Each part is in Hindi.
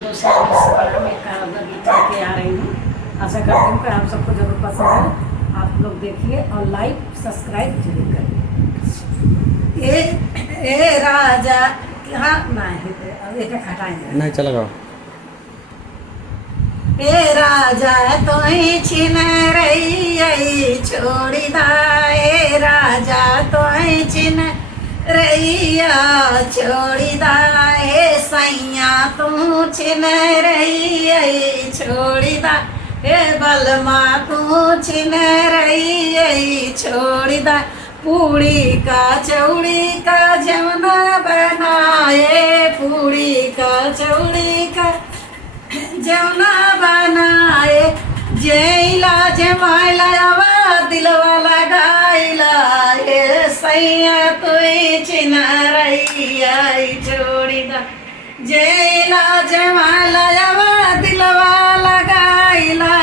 दोस्तों नमस्कार, मैं कागज लेके आ रही हूँ। आशा करती हूँ कि आप सबको जरूर पसंद है। आप लोग देखिए और लाइक सब्सक्राइब जरूर करिए। ए राजा हाँ नहीं अब एक हटाएंगे नहीं चलेगा। ए राजा तो ही छिन रही छोड़ी दा। ए राजा तो ही छिन रैया छोड़ी दा। ए सैया तू छिन रही छोड़ी दा। ए बलमा तू छिन रही छोड़ी दा। पूड़ी का चौड़ी का जमुना बनाए, पूड़ी का चौड़ी का जमुना बनाए। जैला जमाइला आवा दिलवा लगाइला। ए सैया तू छिन रही छोड़ी दा। जैला जमाइला आवा दिलवा लगाइला।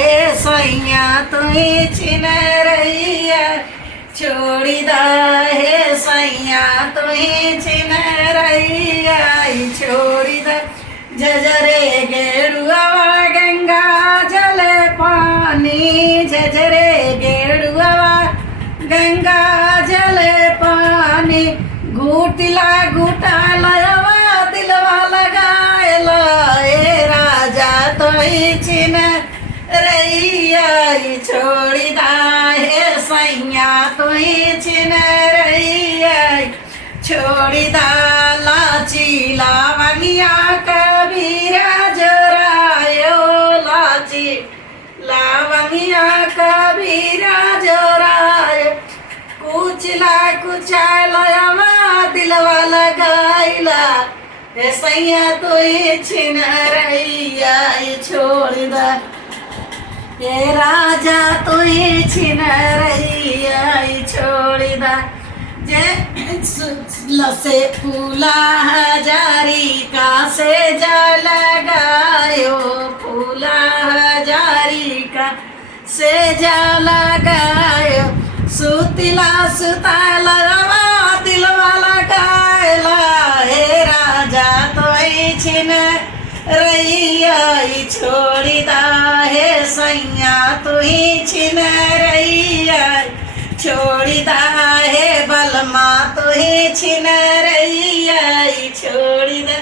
ए सैया तू छिन रही छोड़ी दा। हे सैया तू छिन रही छोड़ी दा। झझरे गेरुआ गंगा जल पानी, झझरे गेरुआ गंगा जल पानी। घूटला घुटाला दिलवा लगायला। ए राजा तो छिन रही छोड़ी दा। हे सैया तो छिन रही छोड़ी दा। लाची लावनिया कबीरा जोरायो, लाची लावनिया कबीरा जोरायो। कुचला कुचाला दिलवा लगाइला। ए सैया तो छिन रही छोड़ी दा। ए राजा तू छिन रही छोड़ी दा। जे लसे फूला हजारी का से जा लगायो, फूला हजारी का से जा लगायो। सुतिला सुताला दिलवा लगायला। हे राजा तो छिन रही छोड़ी दा। हे सैया तू छिन रही छोड़ी दा। हे बलमा तू छिन रही छोड़ी दा।